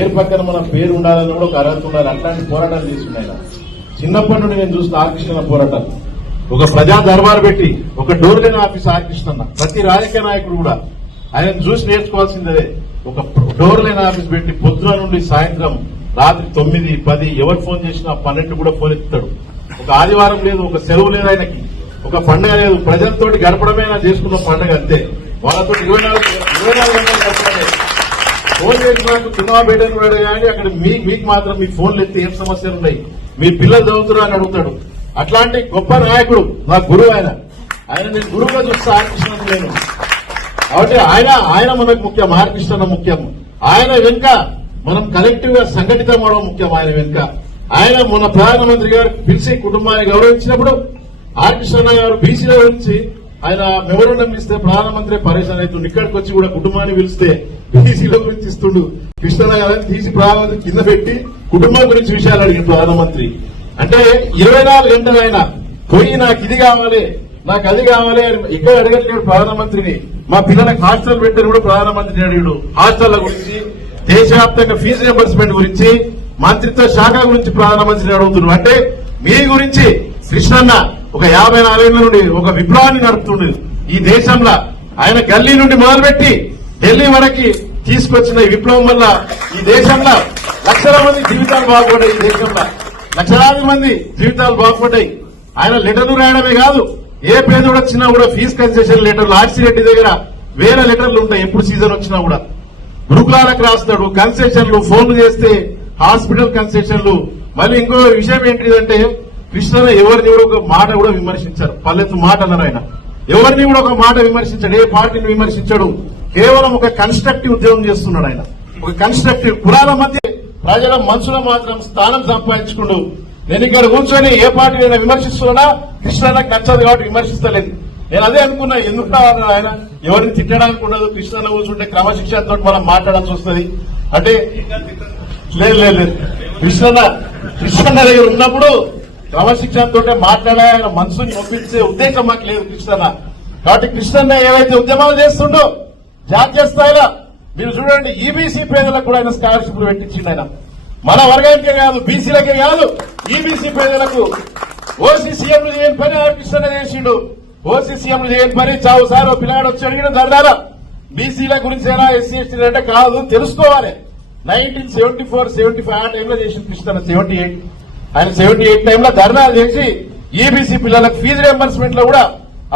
పేరు పక్కన మన పేరు ఉండాలని కూడా ఒక అర్హత ఉండాలి. అట్లాంటి పోరాటాలు తీసుకున్నాయి. చిన్నప్పటి నుండి నేను చూసిన ఆర్కృష్ణ పోరాటాలు, ఒక ప్రజా దర్బార్ పెట్టి ఒక డోర్ లేని ఆఫీస్ ఆర్కృష్ణ. ప్రతి రాజకీయ నాయకుడు కూడా ఆయన చూసి నేర్చుకోవాల్సిందే. ఒక డోర్ లేని ఆఫీస్ పెట్టి పొద్దున నుండి సాయంత్రం రాత్రి 9, 10 ఎవరు ఫోన్ చేసినా 12 కూడా ఫోన్ ఎత్తుతాడు. ఒక ఆదివారం లేదు, ఒక సెలవు లేదు, ఆయనకి ఒక పండుగ లేదు. ప్రజలతోటి గడపడమే చేసుకున్న పండుగ అంతే. వాళ్ళతో 24 గంటలు గడపడమే. ఫోన్ చేసినాక సినిమా బయటకు వెళ్ళాడు కానీ అక్కడ మీకు మాత్రం మీ ఫోన్లు ఎత్తి ఏం సమస్యలు ఉన్నాయి, మీ పిల్లలు చదువుతున్నా అని అడుగుతాడు. అట్లాంటి గొప్ప నాయకుడు నా గురువు. ఆయన నేను గురువుగా చూస్తే ఆర్కృష్ణకు నేను. కాబట్టి ఆయన మనకు ముఖ్యం, ఆర్కృష్ణ ముఖ్యం. ఆయన వెనుక మనం కలెక్టివ్ గా సంఘటితం అవడం ముఖ్యం. ఆయన వెనుక ఆయన మొన్న ప్రధానమంత్రి గారు పిలిచి కుటుంబాన్ని గౌరవించినప్పుడు ఆర్కృష్ణ గారు బీసీల గురించి ఆయన మెమోరండం ఇస్తే ప్రధానమంత్రి పరేషాన్ అవుతుండు. ఇక్కడికి వచ్చి కూడా కుటుంబాన్ని పిలిస్తే బీసీల గురించి ఇస్తుండు. కృష్ణ గారిని తీసి ప్రధానమంత్రి కింద పెట్టి కుటుంబం గురించి విషయాలు అడిగిన ప్రధానమంత్రి. అంటే 24 గంటలు ఆయన పోయి నాకు ఇది కావాలి, నాకు అది కావాలి అని ఇక్కడ అడగట్లేడు ప్రధానమంత్రిని. మా పిల్లలకు హాస్టల్ పెట్టారు కూడా ప్రధానమంత్రిని అడిగాడు. హాస్టళ్ల గురించి, దేశవ్యాప్తంగా ఫీజు రియంబర్స్మెంట్ గురించి, మంత్రిత్వ శాఖ గురించి ప్రధానమంత్రిని అడుగుతున్నారు. అంటే మీ గురించి కృష్ణన్న ఒక 54 ఏళ్ల నుండి ఒక విప్లవాన్ని నడుపుతుండే ఈ దేశంలో. ఆయన గల్లీ నుండి మొదలుపెట్టి ఢిల్లీ వరకు తీసుకొచ్చిన ఈ విప్లవం వల్ల ఈ దేశంలో లక్షల మంది జీవితాలు బాగుపడ్డాయి. ఈ దేశంలో లక్షలాది మంది జీవితాలు బాగుపడ్డాయి. ఆయన లెటర్లు రాయడమే కాదు, ఏ పేదోడు వచ్చినా కూడా ఫీజు కన్సెషన్ లెటర్లు ఆర్సీ రెడ్డి దగ్గర వేల లెటర్లు ఉంటాయి. ఎప్పుడు సీజన్ వచ్చినా కూడా గురుకులాలకు రాస్తాడు కన్సెషన్లు. ఫోన్లు చేస్తే హాస్పిటల్ కన్సెషన్లు. మళ్ళీ ఇంకో విషయం ఏంటిదంటే కృష్ణ ఎవరిని కూడా ఒక మాట కూడా విమర్శించారు. పల్లెత్తు మాట అన్నారు ఆయన. ఎవరిని కూడా ఒక మాట విమర్శించాడు, ఏ పార్టీని విమర్శించాడు. కేవలం ఒక కన్స్ట్రక్టివ్ ఉద్యోగం చేస్తున్నాడు ఆయన. ఒక కన్స్ట్రక్టివ్ కులాల మధ్య ప్రజల మనసులో మాత్రం స్థానం సంపాదించుకుంటూ నేను ఇక్కడ కూర్చొని ఏ పార్టీనైనా విమర్శిస్తున్నా కృష్ణ నాకు నచ్చదు కాబట్టి విమర్శిస్తలేదు. నేను అదే అనుకున్నా. ఎందుకు ఆయన ఎవరిని తిట్టడానికి ఉండదు. కృష్ణ కూర్చుంటే క్రమశిక్షణతో మనం మాట్లాడాల్సి వస్తుంది. అంటే లేదు కృష్ణ దగ్గర ఉన్నప్పుడు క్రమశిక్షణతో మాట్లాడే ఆయన మనసుని ఒప్పించే ఉద్దేశం మాకు లేదు కృష్ణ. కాబట్టి కృష్ణ ఏవైతే ఉద్యమాలు చేస్తుండో జాతీయ స్థాయిలో మీరు చూడండి, ఈబీసీ పేదలకు కూడా ఆయన స్కాలర్షిప్లు పెట్టించిండు. ఆయన మన వర్గానికే కాదు, బీసీలకే కాదు, ఈబీసీ పేదలకు ఓసీ సీఎంలు చేయని పని కృష్ణ చేసిండు. ఓసీ సీఎంలు చేయని పని చావు సార్ ఓ పిల్లగాడు వచ్చి అడిగిన ధర్నాల బీసీల గురించి ఎలా ఎస్సీ ఎస్టీ అంటే కాదు తెలుసుకోవాలి. 1974, 75 ఆ టైంలో చేసింది కృష్ణ. 78 ఆయన 78 టైంలో ధర్నాలు చేసి ఈబీసీ పిల్లలకు ఫీజు రియంబర్స్మెంట్ లో కూడా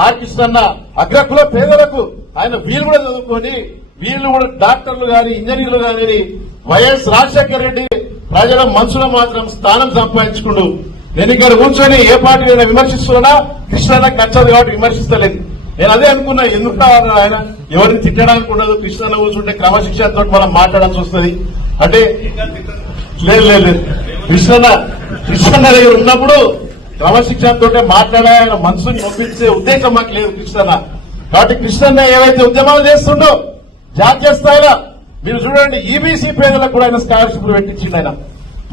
ఆర్కృష్ణ అగ్రకుల పేదలకు ఆయన వీళ్ళు కూడా చదువుకొని వీళ్ళు కూడా డాక్టర్లు గాని ఇంజనీర్లు గాని వైఎస్ రాజశేఖర రెడ్డి ప్రజల మనసులో మాత్రం స్థానం సంపాదించుకుంటూ నేను ఇక్కడ కూర్చొని ఏ పార్టీనైనా విమర్శిస్తున్నా కృష్ణ నాకు నచ్చదు కాబట్టి విమర్శిస్తలేదు. నేను అదే అనుకున్నా. ఎందుకు ఆయన ఎవరిని తిట్టడానికి ఉండదు. కృష్ణ కూర్చుంటే క్రమశిక్షణతో మనం మాట్లాడాల్సి వస్తుంది. అంటే లేదు కృష్ణ దగ్గర ఉన్నప్పుడు క్రమశిక్షణతో మాట్లాడే ఆయన మనసుని ఒప్పించే ఉద్దేశం మాకు లేదు కృష్ణ. కాబట్టి కృష్ణ ఏవైతే ఉద్యమాలు చేస్తుండో జాతీయ స్థాయిలో మీరు చూడండి, ఈబీసీ పేదలకు కూడా ఆయన స్కాలర్షిప్లు పెట్టించిండు. ఆయన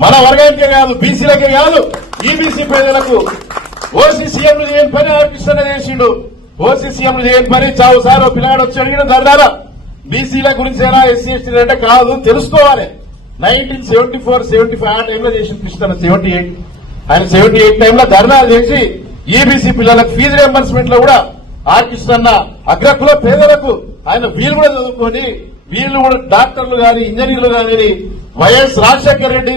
మన వర్గానికే కాదు, బీసీలకే కాదు, ఈబీసీ పేదలకు ఓసీ సీఎంలు చేయని పని కృష్ణ చేసిండు. ఓసీ సీఎంలు చేయని పని చావు సార్ ఓ పిల్లగాడు వచ్చి అడిగిన ధర్నాల బీసీల గురించి ఎలా ఎస్సీ ఎస్టీ అంటే కాదు తెలుసుకోవాలి. 1974, 75 ఆ టైంలో చేసింది కృష్ణ. 78 ఆయన 78 టైంలో ధర్నాలు చేసి ఈబీసీ పిల్లలకు ఫీజు రియంబర్స్మెంట్ లో కూడా ఆర్కృష్ణ అగ్రకుల పేదలకు ఆయన వీళ్ళు కూడా చదువుకొని వీళ్ళు కూడా డాక్టర్లు గాని ఇంజనీర్లు గాని వైఎస్ రాజశేఖర రెడ్డి